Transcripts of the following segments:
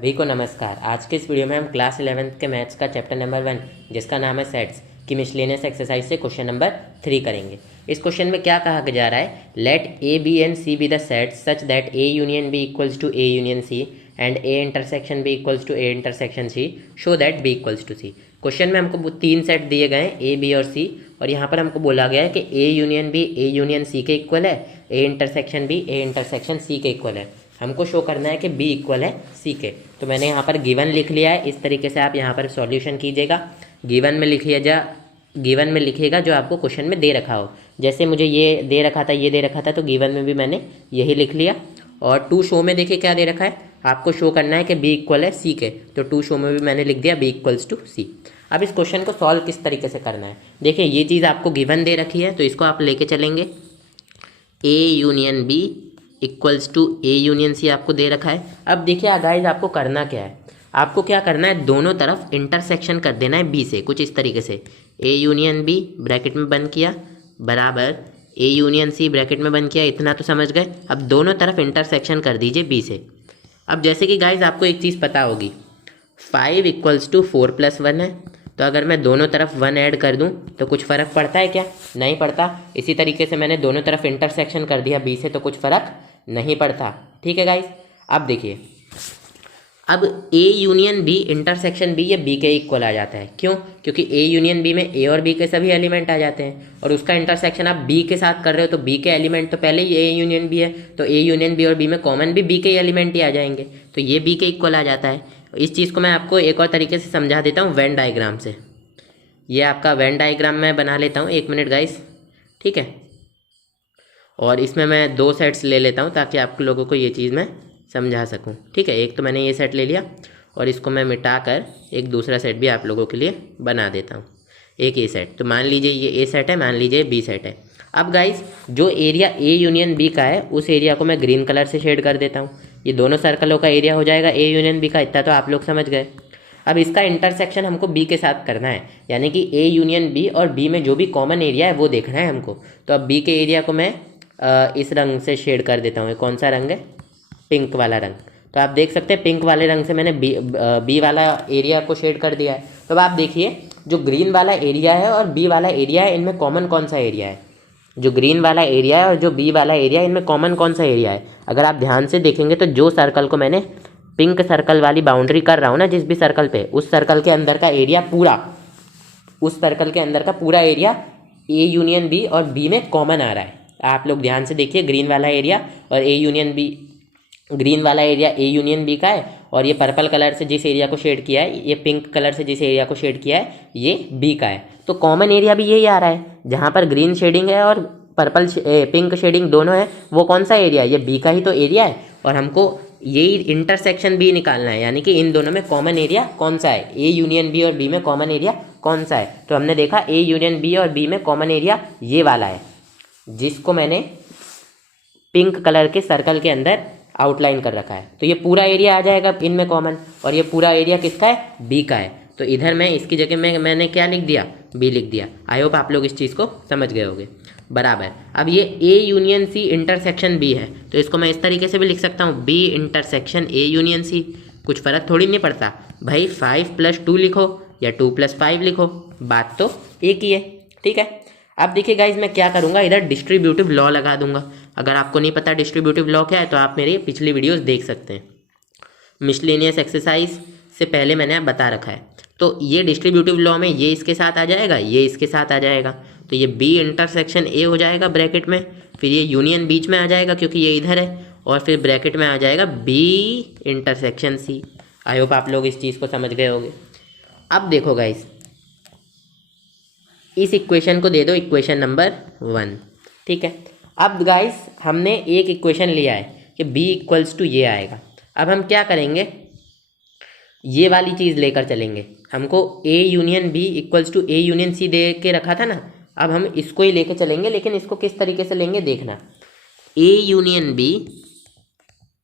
सभी को नमस्कार। आज के इस वीडियो में हम क्लास 11th के मैथ्स का चैप्टर नंबर 1 जिसका नाम है सेट्स की मिसलेनियस एक्सरसाइज से क्वेश्चन नंबर 3 करेंगे। इस क्वेश्चन में क्या कहा जा रहा है, let A B and C be the sets such that A union B equals to A union C and A intersection B equals to A intersection C, show that B equals to C. Question में हमको 3 set दिए गए हैं, A B और सी, और यहाँ पर हमको बोला गया है कि A union B A union C के इक्वल है, A intersection B A intersection C के इक्वल है। हमको शो करना है कि बी इक्वल है सी के। तो मैंने यहाँ पर गिवन लिख लिया है। इस तरीके से आप यहाँ पर सॉल्यूशन कीजिएगा। गिवन में लिखिएगा जो आपको क्वेश्चन में दे रखा हो। जैसे मुझे ये दे रखा था, ये दे रखा था, तो गिवन में भी मैंने यही लिख लिया। और टू शो में देखिए क्या दे रखा है, आपको शो करना है कि बी इक्वल है सी के, तो टू शो में भी मैंने लिख दिया बी इक्वल्स टू सी। अब इस क्वेश्चन को सॉल्व किस तरीके से करना है, देखिए ये चीज़ आपको गिवन दे रखी है, तो इसको आप लेके चलेंगे। A union B equals to A union C आपको दे रखा है। अब देखिए गाइस, आपको करना क्या है, आपको क्या करना है, दोनों तरफ इंटरसेक्शन कर देना है बी से, कुछ इस तरीके से। ए यूनियन बी ब्रैकेट में बंद किया बराबर ए यूनियन सी ब्रैकेट में बंद किया, इतना तो समझ गए। अब दोनों तरफ इंटरसेक्शन कर दीजिए बी से। अब जैसे कि गाइस आपको एक चीज़ पता होगी, 5 इक्वल्स टू 4 + 1 है, तो अगर मैं दोनों तरफ 1 ऐड कर दूं तो कुछ फ़र्क पड़ता है क्या? नहीं पड़ता। इसी तरीके से मैंने दोनों तरफ इंटरसेक्शन कर दिया बी से, तो कुछ फ़र्क नहीं पड़ता। ठीक है गाइस, अब देखिए, अब A union B intersection B, ये बी के इक्वल आ जाता है। क्यों? क्योंकि ए यूनियन बी में ए और बी के सभी एलिमेंट आ जाते हैं, और उसका इंटरसेक्शन आप बी के साथ कर रहे हो, तो बी के एलिमेंट तो पहले ही ए यूनियन बी है, तो ए यूनियन बी और बी में कॉमन भी बी के एलिमेंट ही आ जाएंगे, तो ये बी के इक्वल आ जाता है। इस चीज़ को मैं आपको एक और तरीके से समझा देता हूँ, वेन डायग्राम से। ये आपका वेन डायग्राम मैं बना लेता हूँ, 1 मिनट गाइस, ठीक है। और इसमें मैं 2 सेट्स ले लेता हूँ ताकि आप लोगों को ये चीज़ मैं समझा सकूँ, ठीक है। एक तो मैंने ये सेट ले लिया, और इसको मैं मिटा कर एक दूसरा सेट भी आप लोगों के लिए बना देता हूँ। एक ए सेट, तो मान लीजिए ये ए सेट है, मान लीजिए बी सेट है। अब गाइस, जो एरिया ए यूनियन बी का है, उस एरिया को मैं ग्रीन कलर से शेड कर देता हूँ। ये दोनों सर्कलों का एरिया हो जाएगा ए यूनियन बी का, इतना तो आप लोग समझ गए। अब इसका इंटरसेक्शन हमको बी के साथ करना है, यानी कि ए यूनियन बी और बी में जो भी कॉमन एरिया है वो देखना है हमको। तो अब बी के एरिया को मैं इस रंग से शेड कर देता हूँ। कौन सा रंग है? पिंक वाला रंग। तो आप देख सकते हैं पिंक वाले रंग से मैंने बी वाला एरिया को शेड कर दिया है। तो अब आप देखिए, जो ग्रीन वाला एरिया है और बी वाला एरिया है, इनमें कॉमन कौन सा एरिया है? जो ग्रीन वाला एरिया है और जो बी वाला एरिया है, इनमें कॉमन कौन सा एरिया है? अगर आप ध्यान से देखेंगे तो जो सर्कल को मैंने पिंक सर्कल वाली बाउंड्री कर रहा हूँ ना, जिस भी सर्कल पे, उस सर्कल के अंदर का एरिया पूरा, उस सर्कल के अंदर का पूरा एरिया ए यूनियन बी और बी में कॉमन आ रहा है। आप लोग ध्यान से देखिए, ग्रीन वाला एरिया और ए यूनियन बी, ग्रीन वाला एरिया ए यूनियन बी का है, और ये पर्पल कलर से जिस एरिया को शेड किया है, ये पिंक कलर से जिस एरिया को शेड किया है, ये बी का है। तो कॉमन एरिया भी यही आ रहा है, जहाँ पर ग्रीन शेडिंग है और पिंक शेडिंग दोनों है, वो कौन सा एरिया है? ये बी का ही तो एरिया है। और हमको यही इंटरसेक्शन बी निकालना है, यानी कि इन दोनों में कॉमन एरिया कौन सा है, ए यूनियन बी और बी में कॉमन एरिया कौन सा है। तो हमने देखा ए यूनियन बी और बी में कॉमन एरिया ये वाला है, जिसको मैंने पिंक कलर के सर्कल के अंदर आउटलाइन कर रखा है। तो ये पूरा एरिया आ जाएगा इनमें कॉमन, और ये पूरा एरिया किसका है? बी का है। तो इधर मैं इसकी जगह में मैंने क्या लिख दिया? बी लिख दिया। आई होप आप लोग इस चीज़ को समझ गए होंगे। बराबर, अब ये A union C intersection B है, तो इसको मैं इस तरीके से भी लिख सकता हूँ, B intersection A union C. कुछ फ़र्क थोड़ी नहीं पड़ता भाई, 5 + 2 लिखो या 2 + 5 लिखो, बात तो एक ही है, ठीक है। अब देखिए गाइज, मैं क्या करूँगा, इधर डिस्ट्रीब्यूटिव लॉ लगा दूंगा। अगर आपको नहीं पता डिस्ट्रीब्यूटिव लॉ क्या है, तो आप मेरी पिछली वीडियोस देख सकते हैं। मिसलेनियस एक्सरसाइज से पहले मैंने बता रखा है। तो ये डिस्ट्रीब्यूटिव लॉ में ये इसके साथ आ जाएगा, ये इसके साथ आ जाएगा, तो ये बी इंटरसेक्शन ए हो जाएगा ब्रैकेट में, फिर ये यूनियन बीच में आ जाएगा क्योंकि ये इधर है, और फिर ब्रैकेट में आ जाएगा B intersection C. I hope आप लोग इस चीज़ को समझ गए होंगे। अब देखो गाइस, इस इक्वेशन को दे दो इक्वेशन नंबर 1, ठीक है। अब गाइस, हमने एक इक्वेशन लिया है कि b इक्वल्स टू ये आएगा। अब हम क्या करेंगे, ये वाली चीज़ लेकर चलेंगे। हमको a union b equals to A union C दे के रखा था ना, अब हम इसको ही लेके चलेंगे, लेकिन इसको किस तरीके से लेंगे देखना। a union b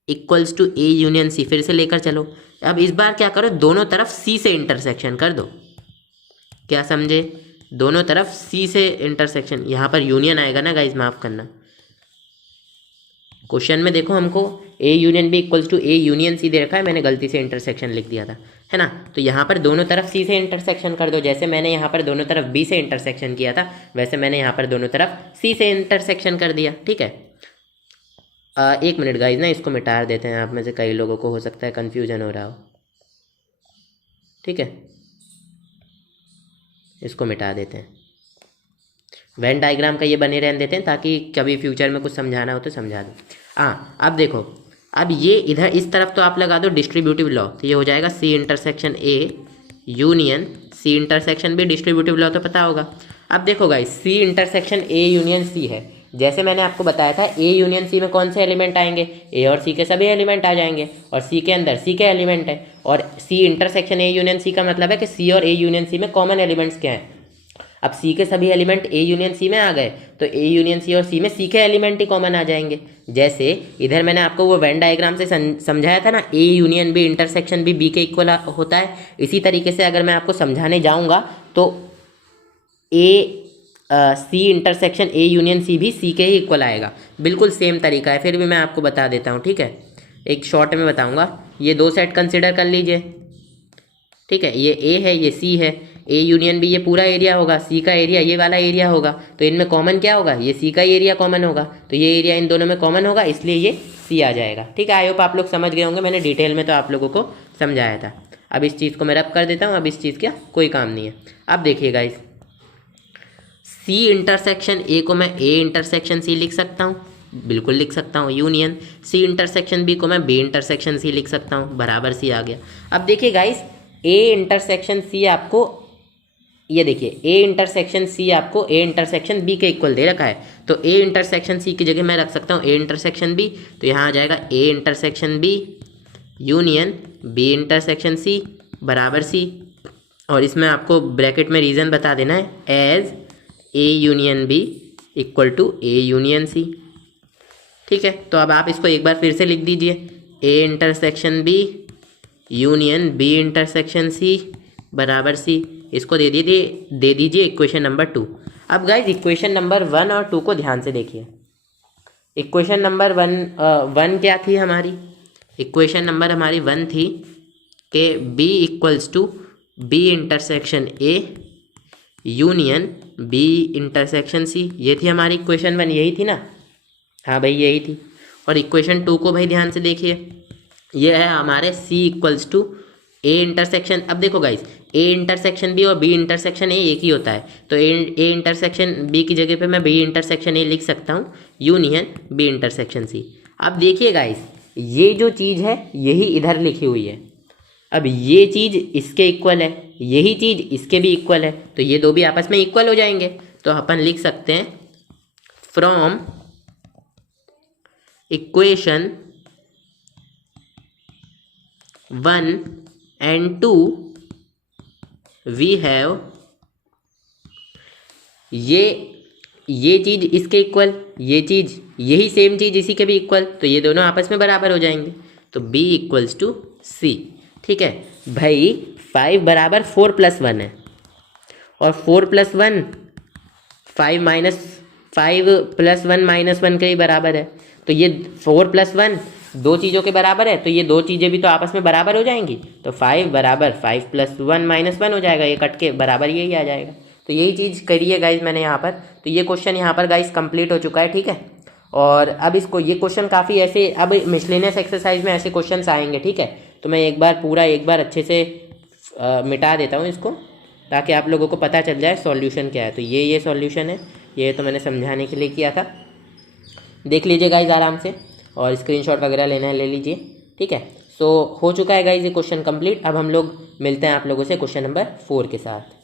equals to A union C, फिर से लेकर चलो। अब इस बार क्या करो, दोनों तरफ c से इंटरसेक्शन कर दो। क्या समझे? दोनों तरफ c से इंटरसेक्शन, यहाँ पर यूनियन आएगा ना गाइज, माफ़ करना। क्वेश्चन में देखो हमको A union B equals to A union C दे रखा है, मैंने गलती से इंटरसेक्शन लिख दिया था, है ना। तो यहाँ पर दोनों तरफ सी से इंटरसेक्शन कर दो, जैसे मैंने यहाँ पर दोनों तरफ बी से इंटरसेक्शन किया था वैसे मैंने यहाँ पर दोनों तरफ सी से इंटरसेक्शन कर दिया, ठीक है। एक मिनट गाइज ना, इसको मिटा देते हैं, आप में से कई लोगों को हो सकता है कन्फ्यूजन हो रहा हो, ठीक है, इसको मिटा देते हैं। वेन डायग्राम का ये बने रहने देते हैं ताकि कभी फ्यूचर में कुछ समझाना हो तो समझा दो। हाँ अब देखो, अब ये इधर इस तरफ तो आप लगा दो डिस्ट्रीब्यूटिव लॉ, तो ये हो जाएगा C intersection A union C intersection B, distributive law तो पता होगा। अब देखो guys, C intersection A union C है, जैसे मैंने आपको बताया था ए यूनियन सी में कौन से एलिमेंट आएंगे, ए और सी के सभी एलिमेंट आ जाएंगे, और सी के अंदर सी के एलिमेंट है, और सी इंटरसेक्शन ए यूनियन सी का मतलब है कि सी और ए यूनियन सी में कॉमन एलिमेंट्स क्या हैं। अब सी के सभी एलिमेंट ए यूनियन सी में आ गए तो ए यूनियन सी और सी में सी के एलिमेंट ही कॉमन आ जाएंगे। जैसे इधर मैंने आपको वो वेन डायग्राम से समझाया था ना, ए यूनियन बी इंटरसेक्शन भी बी के इक्वल होता है, इसी तरीके से अगर मैं आपको समझाने जाऊंगा तो ए सी इंटरसेक्शन ए यूनियन सी भी सी के ही इक्वल आएगा, बिल्कुल सेम तरीका है। फिर भी मैं आपको बता देता हूँ, ठीक है, एक शॉर्ट में बताऊँगा। ये दो सेट कंसिडर कर लीजिए, ठीक है, ये ए है ये सी है, ए यूनियन बी ये पूरा एरिया होगा, सी का एरिया ये वाला एरिया होगा, तो इनमें कॉमन क्या होगा, ये सी का एरिया कॉमन होगा, तो ये एरिया इन दोनों में कॉमन होगा, इसलिए ये सी आ जाएगा, ठीक है। आई होप आप लोग समझ गए होंगे, मैंने डिटेल में तो आप लोगों को समझाया था। अब इस चीज़ को मैं रब कर देता हूँ, अब इस चीज़ का कोई काम नहीं है। अब देखिए गाइस, सी इंटरसेक्शन ए को मैं ए इंटरसेक्शन सी लिख सकता हूँ, बिल्कुल लिख सकता हूँ, यूनियन सी इंटरसेक्शन बी को मैं बी इंटरसेक्शन सी लिख सकता हूँ, बराबर सी आ गया। अब देखिए गाइस, ए इंटरसेक्शन सी आपको, ये देखिए ए इंटरसेक्शन सी आपको ए इंटरसेक्शन बी के इक्वल दे रखा है, तो ए इंटरसेक्शन सी की जगह मैं रख सकता हूँ ए इंटरसेक्शन बी, तो यहाँ आ जाएगा A intersection B union B intersection C बराबर सी, और इसमें आपको ब्रैकेट में रीज़न बता देना है, as A union B equal to A union C, ठीक है। तो अब आप इसको एक बार फिर से लिख दीजिए, A intersection B union B intersection C बराबर सी, इसको दे दीजिए इक्वेशन नंबर 2। अब गाइज इक्वेशन नंबर 1 और 2 को ध्यान से देखिए। इक्वेशन नंबर 1 क्या थी हमारी, इक्वेशन नंबर हमारी 1 थी कि B equals to B intersection A union B intersection C, ये थी हमारी इक्वेशन 1, यही थी ना, हाँ भाई यही थी। और इक्वेशन 2 को भाई ध्यान से देखिए, ये है हमारे सी इक्वल्स टू ए इंटरसेक्शन, अब देखो गाइस ए इंटरसेक्शन बी और बी इंटरसेक्शन ए एक ही होता है, तो ए इंटरसेक्शन बी की जगह पे मैं बी इंटरसेक्शन ए लिख सकता हूँ, यूनियन बी इंटरसेक्शन सी। अब देखिए गाइस, ये जो चीज़ है यही इधर लिखी हुई है, अब ये चीज़ इसके इक्वल है, यही चीज़ इसके भी इक्वल है, तो ये दो भी आपस में इक्वल हो जाएंगे, तो अपन लिख सकते हैं from equation 1 and 2 we have, ये चीज़ इसके इक्वल, ये चीज़ यही सेम चीज़ इसी के भी इक्वल, तो ये दोनों आपस में बराबर हो जाएंगे, तो B इक्वल्स टू C, ठीक है भाई। 5 बराबर 4 + 1 है, और 4 + 1 5 + 1 - 1 के ही बराबर है, तो ये 4 + 1 दो चीज़ों के बराबर है, तो ये दो चीज़ें भी तो आपस में बराबर हो जाएंगी, तो 5 बराबर 5 + 1 - 1 हो जाएगा, ये कट के बराबर यही आ जाएगा। तो यही चीज़ करी है गाइज मैंने यहाँ पर, तो ये क्वेश्चन यहाँ पर गाइज कंप्लीट हो चुका है, ठीक है। और अब इसको ये क्वेश्चन काफ़ी ऐसे, अब मिसलेनियस एक्सरसाइज में ऐसे क्वेश्चन आएंगे, ठीक है, तो मैं एक बार अच्छे से मिटा देता हूँ इसको, ताकि आप लोगों को पता चल जाए सॉल्यूशन क्या है। तो ये सॉल्यूशन है, ये तो मैंने समझाने के लिए किया था, देख लीजिए गाइज आराम से, और स्क्रीनशॉट वगैरह लेना है ले लीजिए, ठीक है। सो हो चुका है गाइज ये क्वेश्चन कंप्लीट। अब हम लोग मिलते हैं आप लोगों से क्वेश्चन नंबर 4 के साथ।